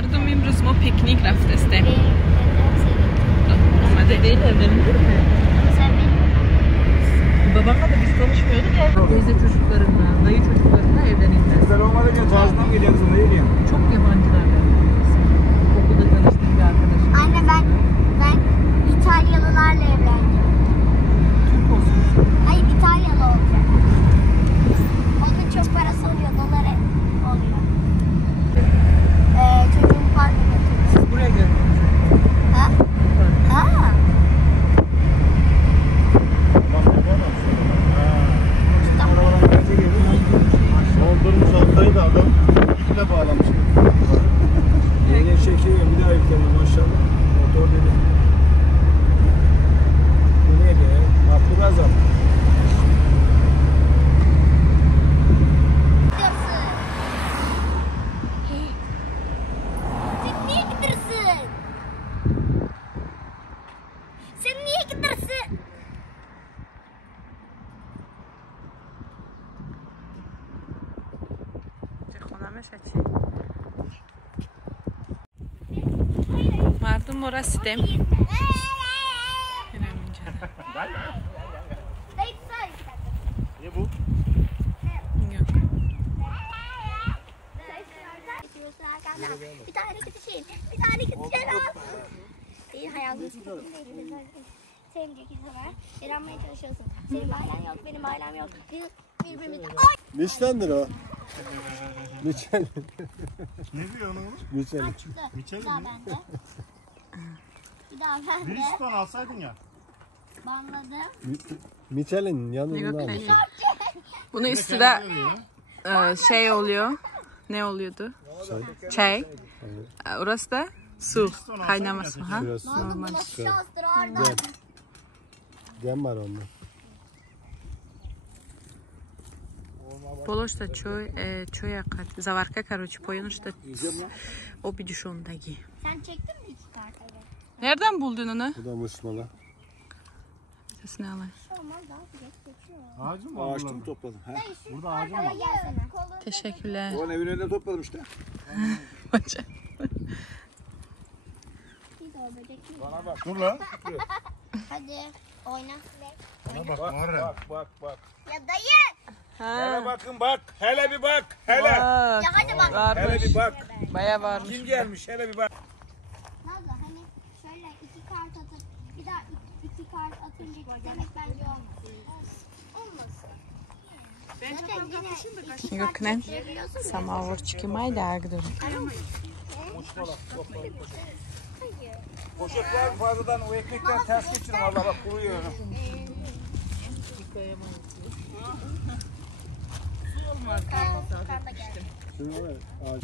مردم امروز ما پیکنیک رفتیم. Olmadı. Değil evlenilir mi? Babanla da biz tanışmıyorduk ya. Teyze çocuklarınla, dayı çocuklarınla evlenilmez. Güzel olmadı ki tarzdan geliyorsun, ne diyorsun? Çok yabancılarla evleniyorsun. Okulda tanıştığım bir arkadaşım. Anne ben İtalyalılarla evlendim. Türk olsun. Hayır, İtalyalı olacak. Onun çok parası oluyor, doları oluyor. Çocuğum parka götürüyor. Siz buraya geldiniz. Ha? Ha? Doldurmuş altayı da adam yükle bağlamış. Yenge çekiyor, bir daha yükleniyor maşallah. Motor dedi. Bu neydi ya? Haklı gazam. Sen niye gidersin? Sen niye gidersin? مردم ما رسیدیم. Ne bu? Yok. Bir tane gideceğim. Bir tane gideceğim. Değil, hayalini sevmeyecek insanlar. Yaranmaya çalışıyorsun. Senin ailen yok, benim ailem yok. Biz birbirimize... Michelin'dir o. Michelin. Ne diyor onu? Michelin. Çıktı. Michelin Bir daha mi? bende. Bir daha bende. Bridgestone alsaydın ya. Banladım. Michelin yanında Yok, mı? hayır. Bunu üstüne şey oluyor. Ne oluyordu? Çay. Orası da su. Kaynaması. Ha? Biraz su. Bu nasıl şanstır orada? Gem var onda. Положь чоя, заварка, короче, понял, что o bir ondaki. Sen çektin mi iki kart? Evet. Nereden buldun onu? Bu da mısmalı. Sesini alayım. Şu olmaz daha geç geçiyor. Ağacın mı? Ağaçta mı topladım? He? Burada ağacın Hadi var. gelsene. Teşekkürler. Onun evin önünde topladım işte. Biz o böcek mi? Bana bak. Dur lan. Hadi oyna. Bana bak Muharrem. Bak. Ya dayı. Hele bakın bak. Hele bir bak. Hele. Ya hadi bak. Hele bir bak. Bayağı varmış. Kim gelmiş? Hele bir bak. Nazlı hani şöyle iki kart atıp bir daha iki kart atınca demek bence olmaz. Olmasın. Göknen samavorчики майдагdır. Poşetler fazladan o ekmekten ters geçirin. Valla bak kuruyor. Şunu ver. Ağaç.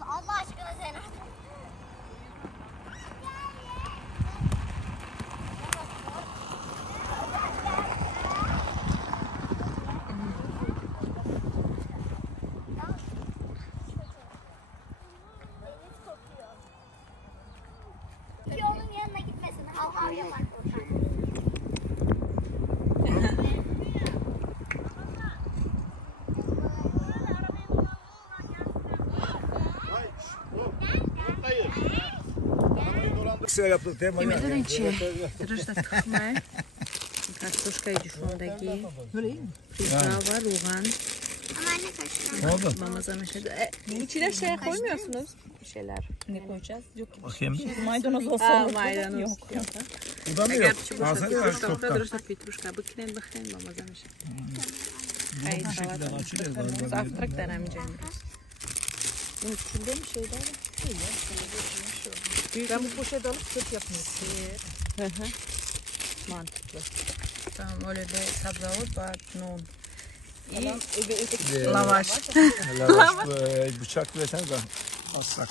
Allah aşkına sen. Yolun yanına gitmesin. Hav hav yapar. Güzel yaptık değil mi? Именно Дръжте тухме. Картошка и дюшондagi. Prizdava, rugan. Ama anne kaçtı. Mamazana şey. İçine şey koymuyorsunuz. Bir şeyler. Ne koyacağız? Yok ki. Bakayım. Maydanoz olsa Ha, olur. maydanoz. Yok. Buradan da Eğer yok. çubukta Alsana ya pitruşka, çoktan. дръжте pitruşka. Bakın mamazana şey. Hayır, salata. Завтрак denemeyeceğim. Bunun içinde mi şeyler var? Şey ya. Ben bu poşeti alıp süt yapmayayım. Mantıklı. Tamam öyle de sabzavut var. Non. Falan Lavaş. Lavaş. Bıçak versene de. Asrak.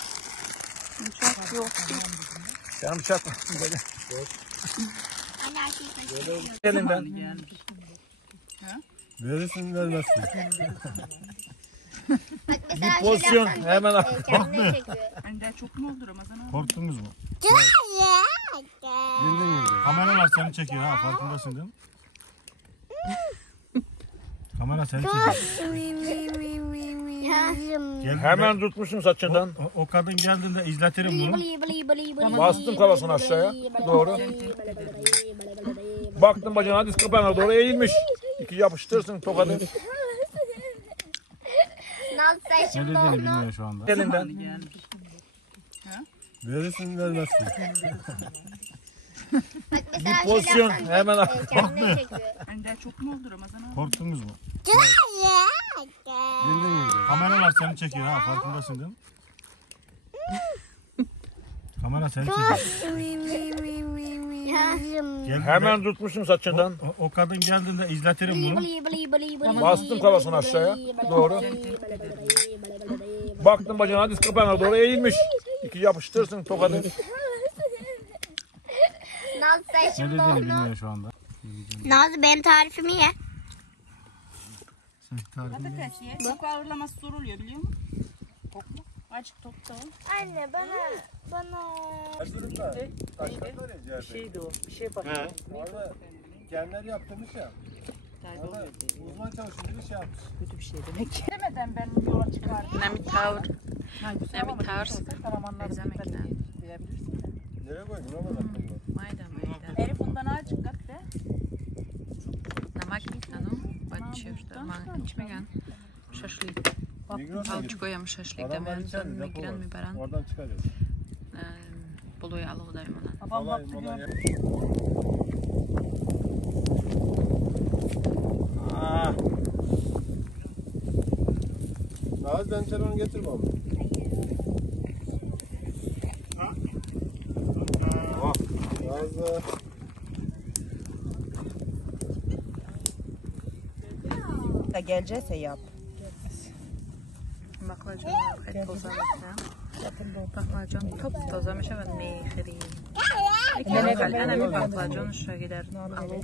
Bıçak yok. Canım bıçak mı? Böyle. Anne erkeği kaçtı. Elinden. Verirsin vermezsin. Bak mesela Bir pozisyon, şöyle yapsan hemen direkt, kendine çekiyor. Hani daha çok mu oldu Ramazan abi? Korktunuz mu? Girdin girdi. Kameralar seni çekiyor ha, farkındasın değil mi? Kamera seni çekiyor. Gel, Hemen tutmuşum saçından. o kadın geldiğinde izletirim bunu. Bastım kafasını aşağıya. Doğru. Baktım bacağına, diz kapağına doğru eğilmiş. İki yapıştırsın tokadı Naz sen Ne şimdi dediğini onu bilmiyor şu anda. elinden. Verirsin vermezsin. bak mesela Bir pozisyon, şöyle yapsan hemen direkt, kendine çekiyor. Hani daha çok mu oldu Ramazan abi? Korktunuz mu? Girdin girdi. Kameralar seni çekiyor ha, farkındasın değil mi? Kamera seni çekiyor. Gel, Hemen tutmuşum saçından. o kadın geldiğinde izletirim bunu. Bastım kafasını aşağıya. Doğru. Baktım bacağına, diz kapağına doğru eğilmiş. İki yapıştırsın tokadı Naz sen Ne şimdi dediğini onu. bilmiyor şu anda. Naz benim tarifimi ye. Sen tarifini Patatesiye çok ağırlaması zor oluyor biliyor musun? Tok mu? Azıcık tok da o. Anne bana. Bir şeydi o. Bir şey başladı. Orada kendileri yaptırmış ya. Orada uzman çalışıyor, şey yapmış. Kötü bir şey demek. Demeden ben yola çıkardım. Ne mi tavır? Ne bir tarz? Karamanları Benzemek diyebilirsin de. Nereye koydun ama baktım. Mayda mayda. Elif bundan azıcık kat de. Namak ну, подчеркнуто. Чмеган. Шашлик. Алчукоям шашлик да мен зон мигран мибаран. Oradan çıkarıyoruz. Булуй алуудайм ona. Babam baktı diyor. Naz ben telefonu getir baba. Nazlı. Da gelecekse yap. Baklajan خیلی توزه baklajan top toza میشود میخری. الان می baklajanش را که در آلو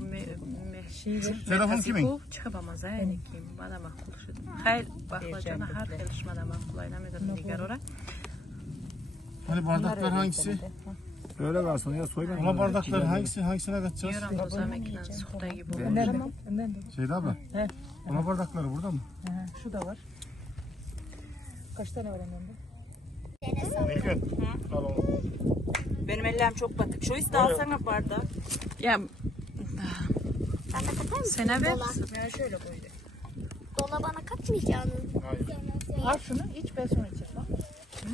Telefon kimin? چه با مزه اینه که بعد مخلوق شد. خیلی baklajan her خیلیش مدام مخلوقای نمیدونم میگراره. Hani bardaklar hangisi? Öyle kalsın ya soyma. Ona bardaklar hangisine katacağız? Yaran toza makinesi Xitoy gibi. Şeyda abla. Ona bardakları burada mı? Şu da var. Kaç tane var yanında? Al onu. Benim ellerim çok batık. Şu iste alsana bardağı. Ya Sen de katar mısın? sen ver. Ya şöyle koydu. Dolabana katmayacaksın. Al şunu iç ben sonra içeceğim.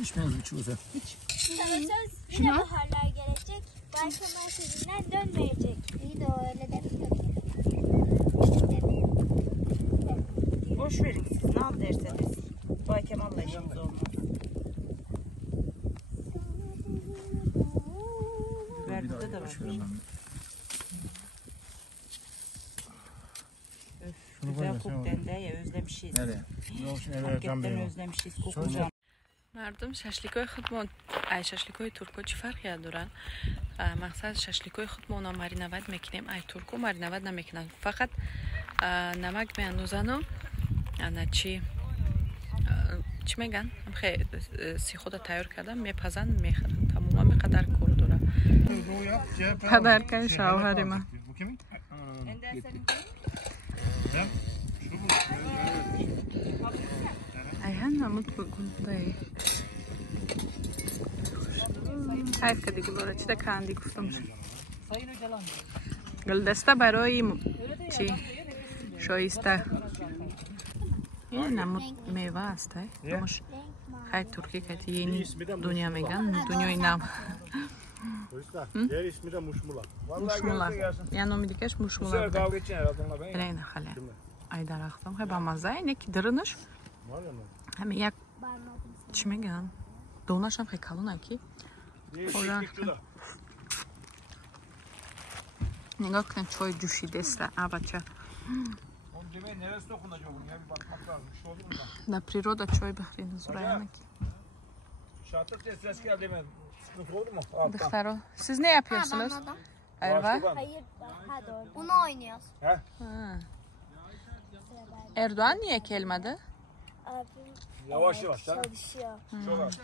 İçmez içiyorsa. Sana söz yine baharlar gelecek. Başka sözünden dönmeyecek. İyi de o öyle demiyor. Boş verin siz ne al derseniz. Bay Kemal'la işimiz olmaz. Biber burada da var. Güzel kok dende ya özlemişiz. Nereye? Yok şimdi eve Ercan Hakikaten Bey var. özlemişiz kokacağım. مردم ششلیکای خودمون ای ششلیکای ترکو چی فرقی دارن؟ مقصد ششلیکای خودمون اونا مرینود میکنیم ای ترکو مرینود نمیکنن فقط نمک میاندازن و نه چی میگن؟ خیلی سی خود تیار کردم میپزن میخورن تماما میقدر کور داره پدرکای شوهر من Bu kimin? ای هم نمود بگون دایی حیف که دیگه بوده چی ده کندی گفتم گلدسته برای چی شایسته این نمود میوه است همش خیلی ترکی که یعنی دنیا میگن دنیای نم Diğer ismi de Muşmula. مشموله یعنی نامیدیکش مشموله Güzel بوده kavga için herhalde onunla ben. بله خاله ای درختم خیلی با مزه اینه که درنش همه یک چی میگن دونش هم خیلی کلونه کی نگاه کن چای جوشیده است بچه Onun demeyi neresi dokunacak bunun ya bir bakmak lazım. Bir şey olur mu lan? на природа чай بخرین زورای نکی Şartlık ses geldi hemen. Sıkıntı olur mu? Alttan. دخترا siz ne yapıyorsunuz? Erva? Hayır. Ha doğru. Bunu oynuyoruz. Erdoğan niye gelmedi? Abim Yavaş yavaş sen. çalışıyor. Çok az.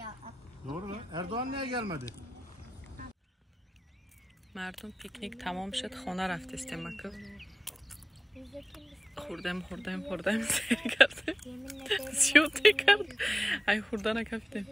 Ya Doğru mu? Erdoğan niye gelmedi? مردم پیکنیک تمام شد خانه رفتیم مکو خوردم سیر کردیم yeminle سیوته کرد ای خوردن کفتیم